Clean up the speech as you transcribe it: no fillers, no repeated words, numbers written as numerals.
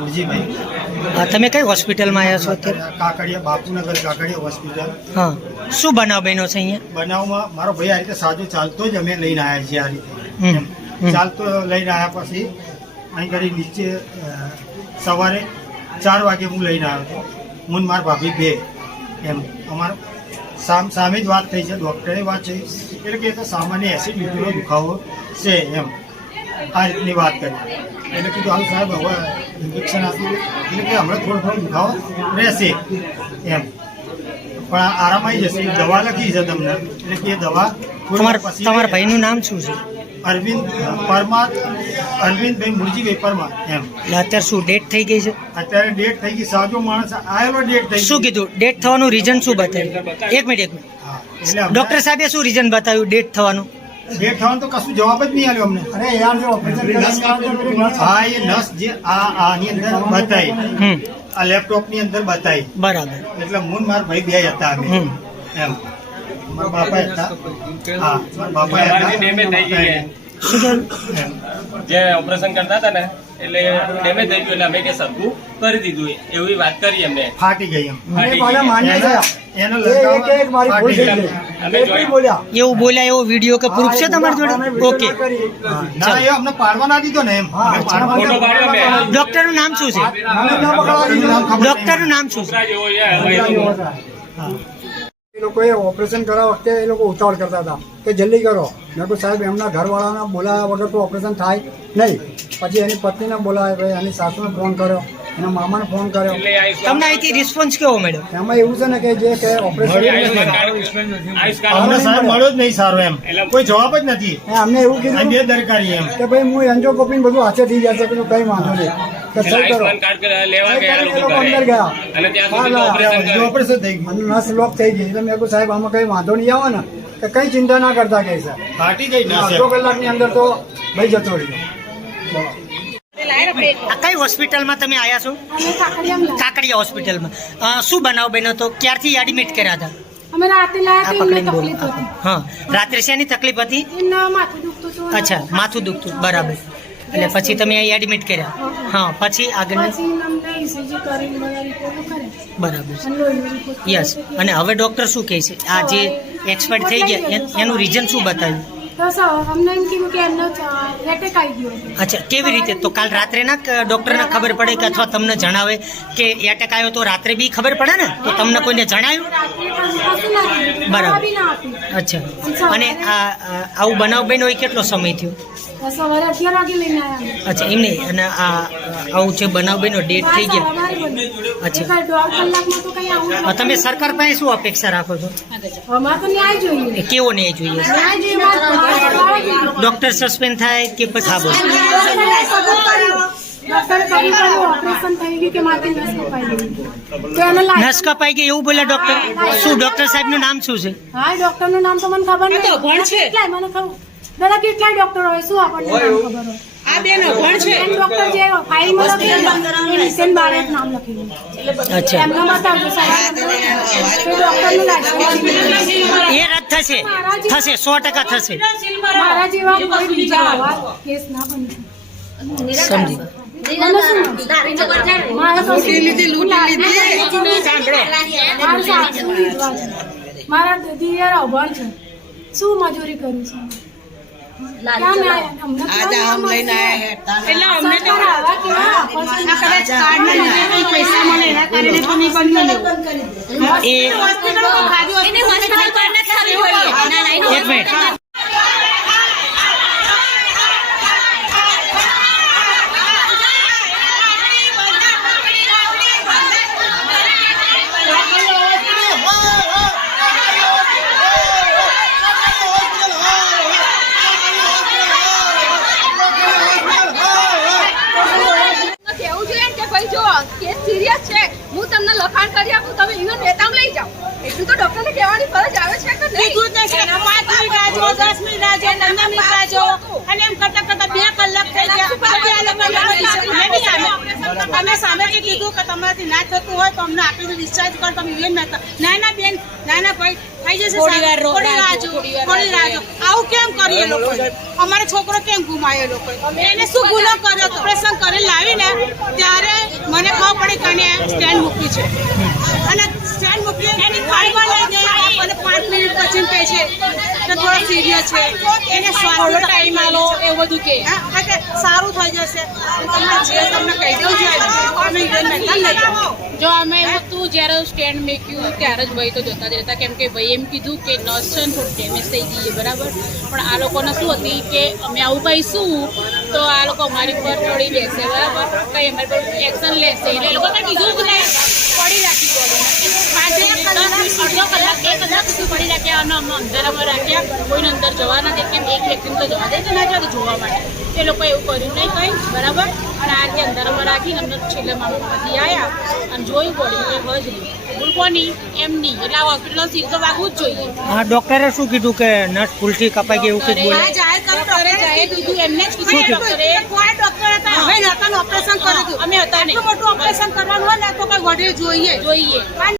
મુરજીભાઈ। તમે કઈ હોસ્પિટલમાં આવ્યા છો અત્યારે? કાકડિયા, બાપુનગર કાકડિયા હોસ્પિટલ। હા, શું બનાવ બન્યો છે અહીંયા? બનાવમાં મારો ભાઈ આ રીતે સાજો ચાલતો જ અમે લઈને આવ્યા છીએ। આ રીતે ચાલતો લઈને આવ્યા પછી અહીં ઘડી નીચે સવારે 4 વાગે હું લઈને આવ્યો હતો, હું મારા ભાભી બે એમ। અમારો સામે જ વાત થઈ છે, ડૉક્ટરે વાત છે એટલે કે તો સામાન્ય એસિડિટીનો દુખાવો છે એમ, આ રીતની વાત કરી। એટલે કીધું હાલ સાહેબ હવે ઇન્જેક્શન આપ્યું એટલે કે હમણાં થોડો દુખાવો રહેશે એમ, પણ આરામ આવી જશે। દવા લખી છે તમને, એટલે કે દવા તમારા ભાઈનું નામ શું છે? અરવિંદ પરમાર, અરવિંદભાઈ મુરજીભાઈ પરમાર એમ। અત્યારે શું ડેટ થઈ ગઈ છે? અત્યારે ડેટ થઈ ગઈ, સાજો માણસ આવેલો ડેટ થઈ ગઈ। શું કીધું ડેટ થવાનું રીઝન શું બતાવ્યું? એક મિનિટ એટલે ડોક્ટર સાહેબે શું રીઝન બતાવ્યું ડેટ થવાનું? ડેટ થવાનું તો કશું જવાબ જ નહીં આવ્યો અમને। અરે યાર જો હા, એ નસ જે આની અંદર બતાવી, આ લેપટોપ ની અંદર બતાવી, બરાબર। એટલે હું મારા ભાઈ બે હતા અમે એમ, મારા બાપા હતા, હા મારા બાપા હતા। જે ઓપરેશન કરતા હતા ને એટલે ડેમેજ થઈ ગયું, એટલે અમે કે સરખું કરી દીધું એવી વાત કરી એમને। ફાટી ગઈ એમ, એનો એવું બોલ્યા એવો વિડીયો કે પ્રૂફ છે તમારી જોડે? ઓકે, ના એ અમને પાડવા ના દીધો ને એમ। ડોક્ટર નું નામ શું છે? ડોક્ટર નું નામ શું છે? એ લોકોએ ઓપરેશન કરવા વખતે એ લોકો ઉતાવળ કરતા હતા કે જલ્દી કરો। મેં કહ્યું સાહેબ એમના ઘરવાળાને બોલાવ્યા વગર તો ઓપરેશન થાય નહીં। પછી એની પત્નીને બોલાવ્યા, એની સાસુને ફોન કર્યો, એના મામાને ફોન કર્યો। તમને અહીંથી રિસ્પોન્સ કેવો મળ્યો? એમાં એવું છે ને કે જે કે ઓપરેશન અમને સાહેબ મળ્યો જ નહીં સારો એમ, કોઈ જવાબ જ નથી। અમને એવું કીધું બેદરકારી એમ કે ભાઈ હું એન્જોકોપીન બધું હાથે થઈ જશે, કઈ વાંધો નહીં, કે સહી કરો। અંદર ગયા, ઓપરેશન થઈ ગયું, નસ લોક થઈ ગઈ। એટલે મેં કહ્યું સાહેબ આમાં કઈ વાંધો નહીં આવે ને, કે કઈ ચિંતા ના કરતા કે છે, ફાટી ગઈ નસ અડધો કલાકની અંદર તો ભાઈ જતો રહ્યો। કઈ હોસ્પિટલમાં તમે આવ્યા છો? કાકડિયા હોસ્પિટલમાં। શું બનાવ બન્યો તો? ક્યારથી એડમિટ કર્યા હતા? અમે રાતે લાયા તો એમને તકલીફ હતી। હા, રાત્રે શેની તકલીફ હતી? એમના માથું દુખતું હતું। અચ્છા, માથું દુખતું, બરાબર। એટલે પછી તમે અહીં એડમિટ કર્યા? હા, પછી આગળ? પછી અમને ECG કરીને બધા રિપોર્ટો કર્યા, બરાબર, અને લોહીનો રિપોર્ટ યસ। અને હવે ડોક્ટર શું કહે છે? આ જે એક્સપાયર થઈ ગયા એનું રીઝન શું બતાવ્યું? તો અમને એમ કીધું કે એમનો એટેક આવી ગયો હતો। અચ્છા, કેવી રીતે? તો કાલ રાત્રે ના ડોક્ટરને ખબર પડે કે અથવા તમને જણાવે કે એટેક આવ્યો તો રાત્રે બી ખબર પડે ને? તો તમને કોઈને જણાવ્યું? બરાબર, અચ્છા। અને આવું બનાવ બન્યો એ કેટલો સમય થયો? સવારે 11 વાગે લઈને આવ્યા। અચ્છા, એમ નહીં, અને આવું જે બનાવ બન્યો ડેટ થઈ ગયા? અચ્છા, 1.5 કલાકમાં તો કઈ આવું। તમે સરકાર પાસે શું અપેક્ષા રાખો છો? અમારે તો ન્યાય જોઈએ। કેવો ન્યાય જોઈએ? ન્યાય જોઈએ, ડોક્ટર સસ્પેન્ડ થાય કે પછી? હા, બોલ। ડોક્ટરે કહ્યું ઓપરેશન થઈ ગયું કે માથે નસ કપાઈ ગઈ, તો એને નસ કપાઈ ગઈ એવું બોલ્યા ડોક્ટર? શું ડોક્ટર સાહેબ નું નામ શું છે? હા, ડોક્ટર નું નામ તો મને ખબર નથી, કેટલાય મને ખબર દાદા, કેટલાય ડોક્ટર હોય, શું આપણને નામ ખબર હોય? આ બેન અભણ છે, એમ ડોક્ટર જે ફાઇલમાં લખેલું નિશેન બાળક નામ લખેલું, અચ્છા, એમને બતાવજો સવારે ડોક્ટરનું લાગે એ રદ થશે, થશે, 100% થશે। મારા જેવા કોઈ બીજા આવા કેસ ના બને, સમજી? મારા દિયર અભણ છે, શું મજૂરી કરું છું? એક મિનિટ, હું તમને લખાણ કરી આપું, તમે યુ નેતામ લઈ જાઓ, એટલું તો ડોક્ટરને કહેવાની ફરજ આવે છે કે નહીં? 5 મિનિટ રાજો, 10 મિનિટ રાજો, 15 મિનિટ રાજો, અને એમ કરતા કરતા 2 કલાક થઈ ગયા। અમે સામેથી કીધું કે તમારાથી ના થતું હોય તો અમને આપી ડિસ્ચાર્જ કરો, તમે યુએન નતા। ના બેન, ના ભાઈ થઈ જશે, થોડી રાજો। આવું કેમ કરીએ લોકો? અમારો છોકરો કેમ ગુમાયો લોકો? એને શું ગુનો કર્યો? ઓપરેશન કરી લાવીને ત્યારે સ્ટેન્ડ મૂકી છે અને સ્ટેન્ડ મૂકી એની થાળીમાં લઈ ગયા અને 5 મિનિટ પછી કહે છે કે થોડો સિરિયસ છે એને થોડો ટાઈમ આલો એવું બધું કે સારું થઈ જશે તમને જે તમને કહી દઉં છે અમે જો અમે તું જ્યારે સ્ટેન્ડ મૂક્યું ત્યારે જ ભાઈ તો જોતા જ રહેતા કેમ કે ભાઈ એમ કીધું કે નસ છે ને થોડી ડેમેજ થઈ ગઈ છે બરાબર પણ આ લોકોને શું હતી કે અમે આવું કહીશું તો આ લોકો અમારી પર થોડી બેસે બરાબર કંઈ અમારી પર એક્શન લેશે એટલે એ લોકો કંઈ કીધું જ નહીં પડી રાખી અડધો કલાક 1 કલાક સુધી પડી રાખ્યા અને અમે અંધારામાં રાખ્યા કોઈને અંદર જવા ના દે કેમ એક વ્યક્તિને તો જવા દે કે ના જવા દે જોવા માટે એ લોકો એવું કર્યું નહીં કંઈ બરાબર અને આ રીતે અંધારામાં રાખીને અમને છેલ્લે મામામાંથી આવ્યા અને જોયું પડ્યું કંઈ હોય જ નહીં ભૂલકોની એમ નહીં એટલે આ હોસ્પિટલનો સીલ તો વાગવું જ જોઈએ. હા ડોક્ટરે શું કીધું કે નસ ફૂલથી કપાઈ ગઈ એવું કંઈક બોલે? ડોક્ટરે કીધું એમને જ કીધું કોઈ ડોક્ટર હતા હવે નતા ઓપરેશન કરી દીધું અમે હતા નહીં મોટું ઓપરેશન કરવાનું હોય ને તો કઈ વડે જોઈએ